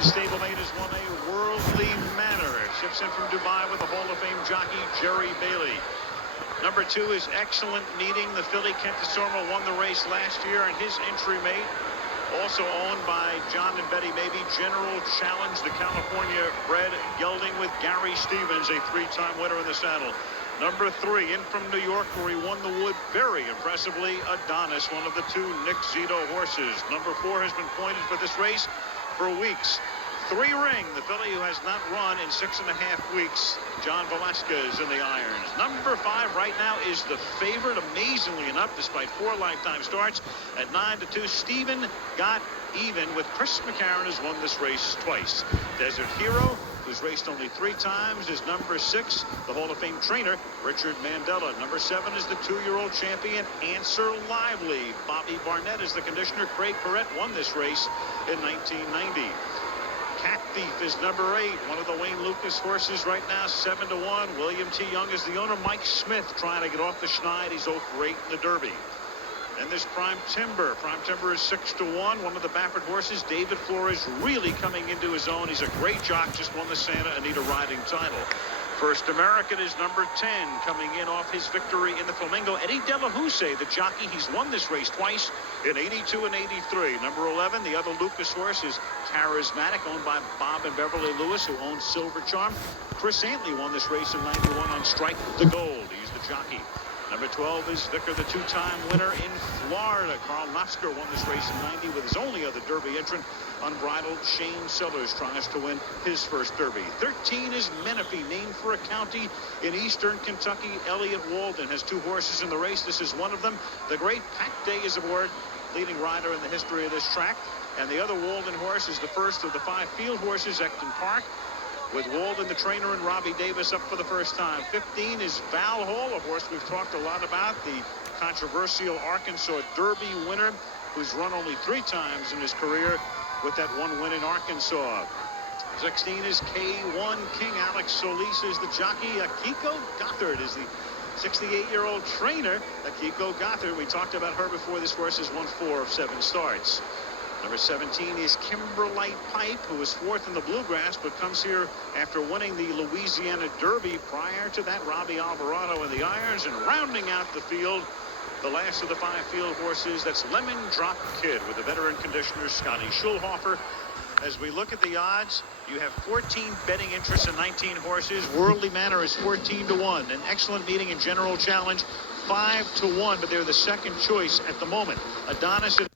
His stablemate has won a Worldly Manor. Ships in from Dubai with the Hall of Fame jockey Jerry Bailey. Number 2 is Excellent Meeting. The filly Kent DeSormo won the race last year, and his entry mate, also owned by John and Betty Maybe, General Challenge, the California bred gelding with Gary Stevens, a 3-time winner in the saddle. Number 3, in from New York, where he won the Wood very impressively, Adonis, one of the 2 Nick Zito horses. Number 4 has been pointed for this race for weeks. 3 Ring, the filly who has not run in 6.5 weeks. John Velasquez in the irons. Number 5 right now is the favorite, amazingly enough, despite 4 lifetime starts. At 9-2, Stephen Got Even with Chris McCarron, has won this race twice. Desert Hero, who's raced only 3 times, is number 6. The Hall of Fame trainer, Richard Mandella. Number 7 is the 2-year-old champion, Answer Lively. Bobby Barnett is the conditioner. Craig Perrette won this race in 1990. Cat Thief is number 8, one of the Wayne Lucas horses right now, 7-1. William T. Young is the owner. Mike Smith trying to get off the schneid. He's 0 for 8 in the Derby. And there's Prime Timber. Prime Timber is 6-1. One of the Baffert horses, David Flores, really coming into his own. He's a great jock. Just won the Santa Anita riding title. First American is number 10, coming in off his victory in the Flamingo. Eddie Delahousse, the jockey, he's won this race twice in 82 and 83. Number 11, the other Lucas horse, is Charismatic, owned by Bob and Beverly Lewis, who owns Silver Charm. Chris Antley won this race in 91 on Strike the Gold. He's the jockey. Number 12 is Vicar, the 2-time winner in Florida. Carl Nosker won this race in 90 with his only other Derby entrant. Unbridled Shane Sellers tries to win his first Derby. 13 is Menifee, named for a county in eastern Kentucky. Elliott Walden has 2 horses in the race. This is one of them. The great Pat Day is aboard, leading rider in the history of this track. And the other Walden horse is the first of the 5 field horses, Ecton Park, with Walden, the trainer, and Robbie Davis up for the first time. 15 is Val Hall, a horse we've talked a lot about, the controversial Arkansas Derby winner, who's run only 3 times in his career, with that 1 win in Arkansas. 16 is K1 King. Alex Solis is the jockey. Akiko Gothard is the 68-year-old trainer. Akiko Gothard, we talked about her before. This horse has won 4 of 7 starts. Number 17 is Kimberlite Pipe, who was 4th in the Bluegrass, but comes here after winning the Louisiana Derby. Prior to that, Robbie Alvarado in the irons. And rounding out the field, the last of the 5 field horses, that's Lemon Drop Kid with the veteran conditioner Scotty Schulhofer. As we look at the odds, you have 14 betting interests in 19 horses. Worldly Manor is 14-1. An Excellent Meeting in General Challenge, 5-1, but they're the second choice at the moment. Adonis is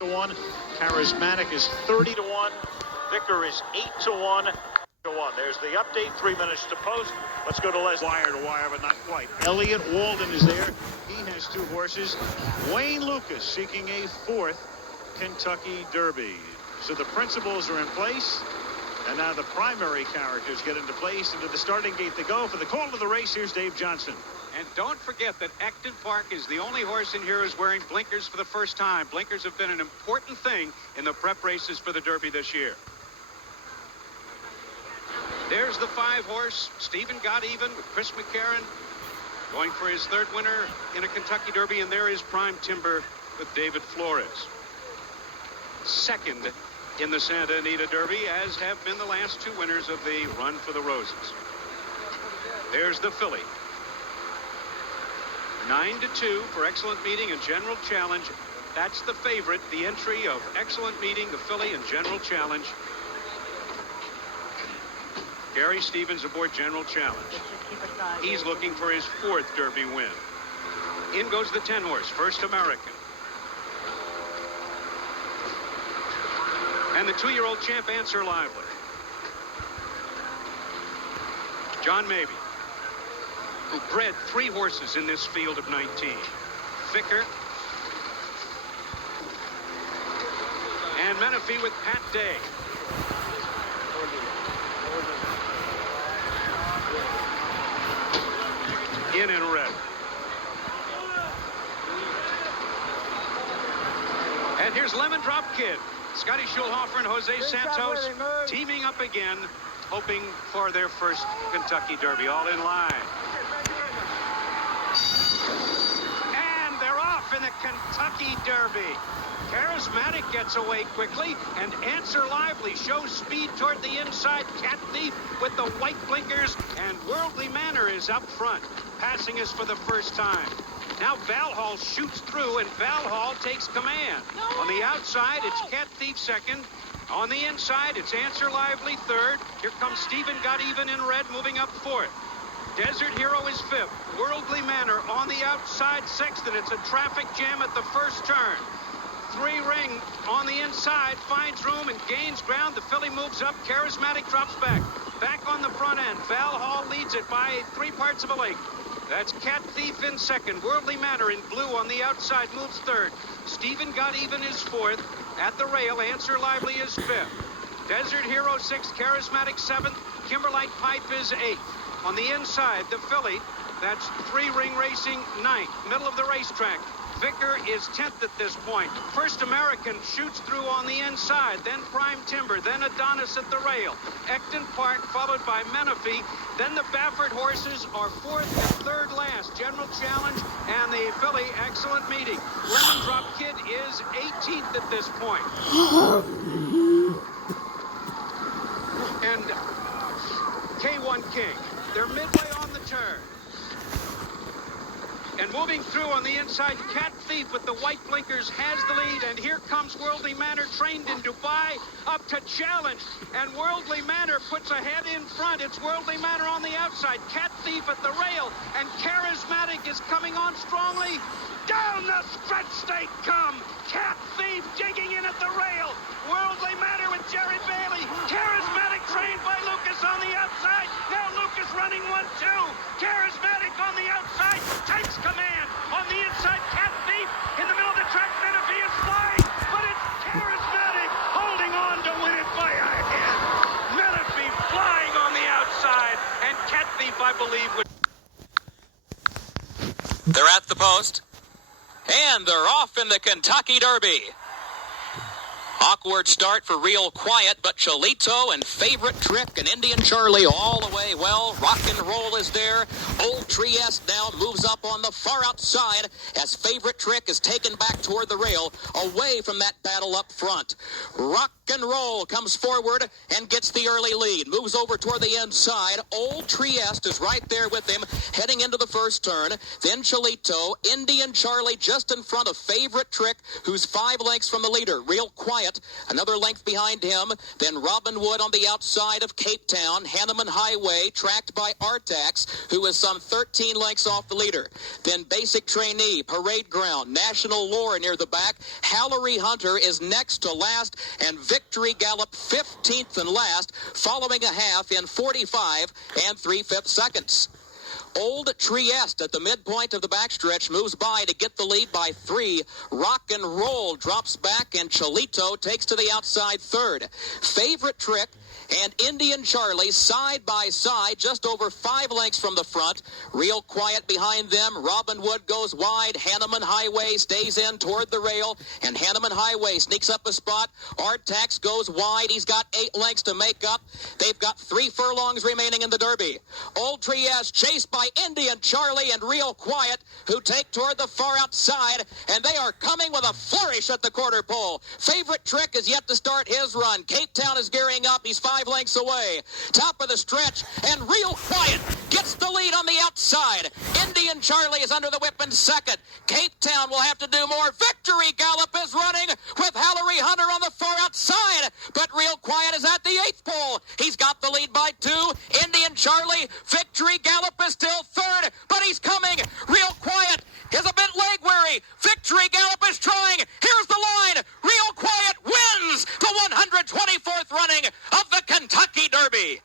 1. Charismatic is 30-1. Vicar is 8-1. There's the update. 3 minutes to post. Let's go to Les. Wire to wire, but not quite. Elliott Walden is there. He has 2 horses. Wayne Lucas seeking a 4th Kentucky Derby. So the principles are in place, and now the primary characters get into place. Into the starting gate they go. For the call of the race, here's Dave Johnson. And don't forget that Ecton Park is the only horse in here who's wearing blinkers for the first time. Blinkers have been an important thing in the prep races for the Derby this year. There's the 5 horse, Stephen Got Even with Chris McCarron, going for his 3rd winner in a Kentucky Derby. And there is Prime Timber with David Flores, 2nd in the Santa Anita Derby, as have been the last 2 winners of the Run for the Roses. There's the filly. 9-2 for Excellent Meeting and General Challenge. That's the favorite. The entry of Excellent Meeting, the filly, and General Challenge. Gary Stevens aboard General Challenge. He's looking for his 4th Derby win. In goes the 10 horse, First American. And the 2-year-old champ, Answer Lively. John Mabey, who bred 3 horses in this field of 19. Vicar. And Menifee with Pat Day. In red. And here's Lemon Drop Kid. Scotty Schulhofer and Jose Santos teaming up again, hoping for their first Kentucky Derby. All in line. And they're off. off in the Kentucky Derby. Charismatic gets away quickly, and Answer Lively shows speed toward the inside. Cat Thief with the white blinkers, and Worldly Manor is up front. Passing us for the first time. Now Valhall shoots through, and Valhall takes command. On the outside, it's Cat Thief second. On the inside, it's Answer Lively third. Here comes Stephen Got Even in red, moving up fourth. Desert Hero is fifth. Worldly Manor on the outside sixth, and it's a traffic jam at the first turn. Three Ring on the inside, finds room and gains ground. The filly moves up. Charismatic drops back. Back on the front end. Valhall leads it by 3/4 of a length. That's Cat Thief in second. Worldly Manor in blue on the outside moves third. Stephen Got Even is fourth. At the rail, Answer Lively is fifth. Desert Hero sixth. Charismatic seventh. Kimberlite Pipe is eighth. On the inside, the filly, that's Three Ring Racing ninth. Middle of the racetrack. Vicar is 10th at this point. First American shoots through on the inside, then Prime Timber, then Adonis at the rail. Ecton Park followed by Menifee. Then the Baffert horses are fourth and third last. General Challenge and the filly Excellent Meeting. Lemon Drop Kid is 18th at this point. And K1 King. They're midway on the turn. And moving through on the inside, Cat Thief with the white blinkers has the lead. And here comes Worldly Manor, trained in Dubai, up to challenge. And Worldly Manor puts a head in front. It's Worldly Manor on the outside. Cat Thief at the rail. And Charismatic is coming on strongly. Down the stretch they come. Cat Thief digging in at the rail. Worldly Manor with Jerry Bailey. Charismatic trained by Lucas on the outside. Now Lucas running 1-2. Charismatic on the outside takes command. On the inside, Cat Thief in the middle of the track. Menifee is flying, but it's Charismatic holding on to win it by a head. Menifee flying on the outside, and Cat Thief, I believe, would. They're at the post, and they're off in the Kentucky Derby. Awkward start for Real Quiet, but Cholito and Favorite Trick and Indian Charlie all the way well. Rock and Roll is there. Old Trieste now moves up on the far outside as Favorite Trick is taken back toward the rail, away from that battle up front. Rock and Roll comes forward and gets the early lead. Moves over toward the inside. Old Trieste is right there with him, heading into the first turn. Then Cholito, Indian Charlie just in front of Favorite Trick, who's 5 lengths from the leader. Real Quiet another length behind him. Then Robin Wood on the outside of Cape Town. Hanneman Highway tracked by Artax, who is some 13 lengths off the leader. Then Basic Trainee, Parade Ground, National Lore near the back. Hallery Hunter is next to last, and Victory Gallop 15th and last, following a half in 45 and 3/5 seconds. Old Trieste at the midpoint of the backstretch moves by to get the lead by 3. Rock and Roll drops back, and Cholito takes to the outside third. Favorite Trick and Indian Charlie side by side, just over 5 lengths from the front. Real Quiet behind them. Robin Wood goes wide. Hanneman Highway stays in toward the rail, and Hanneman Highway sneaks up a spot. Artax goes wide. He's got 8 lengths to make up. They've got 3 furlongs remaining in the Derby. Old Trieste chased by Indian Charlie and Real Quiet, who take toward the far outside, and they are coming with a flourish at the quarter pole. Favorite Trick is yet to start his run. Cape Town is gearing up. He's 5 lengths away. Top of the stretch, and Real Quiet gets the lead on the outside. Indian Charlie is under the whip in second. Cape Town will have to do more. Victory Gallop is running with Hallery Hunter on the far outside, but Real Quiet is at the 8th pole. He's got the lead by 2. Indian Charlie, Victory Gallop is still third, but he's coming. Real Quiet is a bit leg weary. Victory Gallop is trying. Here's the line. Real Quiet wins the 124th running of the Kentucky Derby.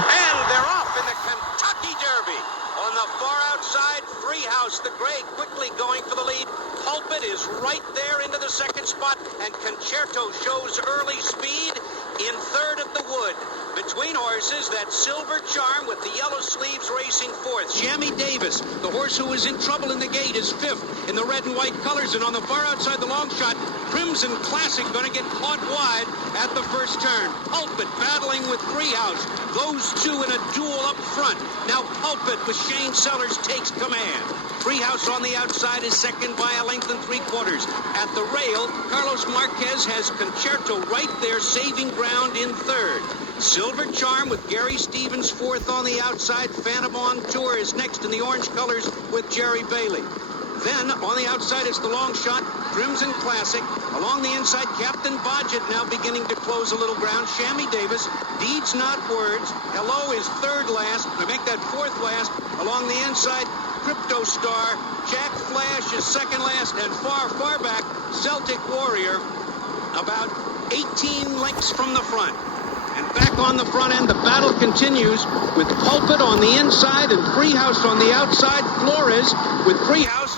And they're off in the Kentucky Derby. On the far outside, Freehouse the Gray quickly going for the lead. Pulpit is right there into the second spot, and Concerto shows early speed in third at the Wood. Between horses, that Silver Charm with the yellow sleeves racing fourth. Shammy Davis, the horse who was in trouble in the gate, is fifth in the red and white colors. And on the far outside the long shot, Crimson Classic going to get caught wide at the first turn. Pulpit battling with Treehouse. Those two in a duel up front. Now Pulpit with Shane Sellers takes command. Treehouse on the outside is second by a length and 3/4. At the rail, Carlos Marquez has Concerto right there saving ground in third. Silver Charm with Gary Stevens fourth on the outside. Phantom on Tour is next in the orange colors with Jerry Bailey. Then on the outside is the long shot, Crimson Classic. Along the inside, Captain Bodgett now beginning to close a little ground. Shammy Davis, Deeds Not Words. Hello is third last. We make that fourth last. Along the inside, Crypto Star. Jack Flash is second last, and far, far back, Celtic Warrior about 18 lengths from the front. And back on the front end, the battle continues with Pulpit on the inside and Treehouse on the outside. Flores with Treehouse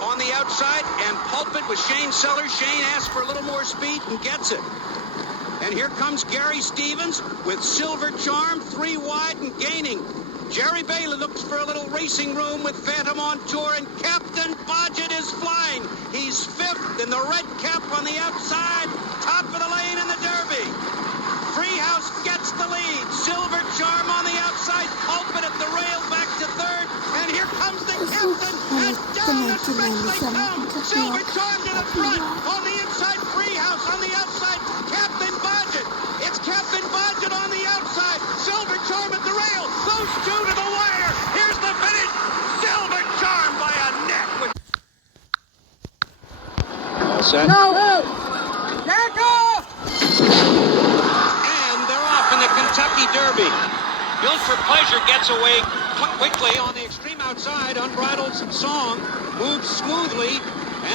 on the outside and Pulpit with Shane Sellers. Shane asks for a little more speed and gets it. And here comes Gary Stevens with Silver Charm, 3 wide and gaining. Jerry Bailey looks for a little racing room with Phantom on Tour, and Captain Bodgett is flying. He's fifth in the red cap on the outside, top of the lane in the Derby. Treehouse gets the lead. Silver Charm on the outside. Pulpit at the rail back to third. And here comes the captain. And down the stretch they come. Silver Charm to the front. On the inside, Treehouse. On the outside, Captain Bodgett. It's Captain Bodgett on the outside. Silver Charm at the rail. Those two to the wire. Here's the finish. Silver Charm by a neck. All set? No! Jack off! Kentucky Derby. Built for Pleasure gets away quickly on the extreme outside. Unbridled Song moves smoothly,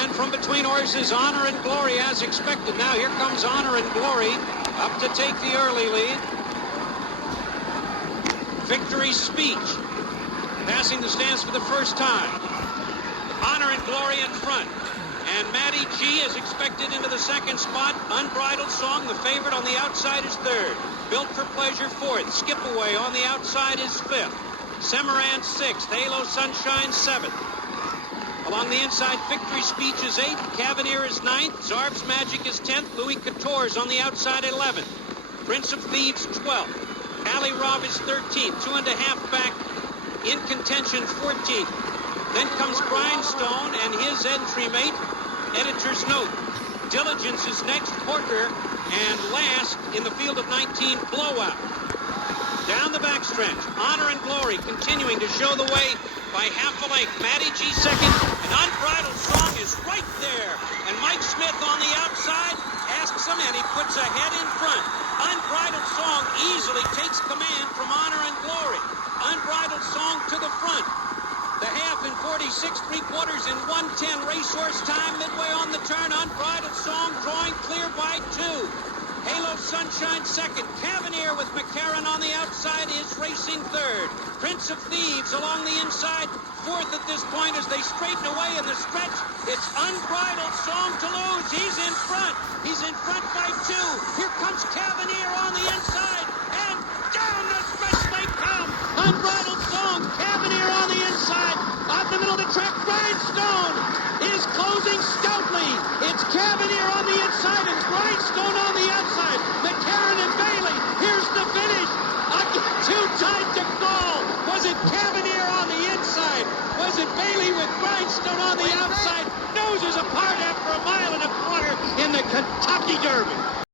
and from between horses, Honor and Glory as expected. Now here comes Honor and Glory up to take the early lead. Victory Speech passing the stands for the first time. Honor and Glory in front. And Matty G is expected into the second spot. Unbridled Song, the favorite on the outside, is third. Built for Pleasure fourth. Skip Away on the outside is fifth. Semarant sixth. Halo Sunshine seventh. Along the inside, Victory Speech is eighth. Cavalier is ninth. Zarb's Magic is 10th. Louis Couture is on the outside 11th. Prince of Thieves 12th. Ali Rob is 13th. 2.5 back in contention 14th. Then comes Grindstone and his entry mate. Editor's note. Diligence is next. Porter. And last in the field of 19, Blowout. Down the backstretch, Honor and Glory continuing to show the way by half a length. Matty G second, and Unbridled Song is right there. And Mike Smith on the outside asks him, and he puts a head in front. Unbridled Song easily takes command from Honor and Glory. Unbridled Song to the front. The half in 46 3/4 in 1:10 racehorse time midway on the turn. Unbridled Song drawing clear by 2. Halo Sunshine second. Cavalier with McCarran on the outside is racing third. Prince of Thieves along the inside fourth at this point as they straighten away in the stretch. It's Unbridled Song to lose. He's in front. He's in front by 2. Here comes Cavalier on the inside, and down the stretch they come. Unbridled Song, Cavalier on the inside. Out the middle of the track, Grindstone is closing stoutly. It's Cavalier on the inside and Grindstone on the outside. McCarran and Bailey, here's the finish. Too tight to call. Was it Cavalier on the inside? Was it Bailey with Grindstone on the outside? Noses apart after 1.25 miles in the Kentucky Derby.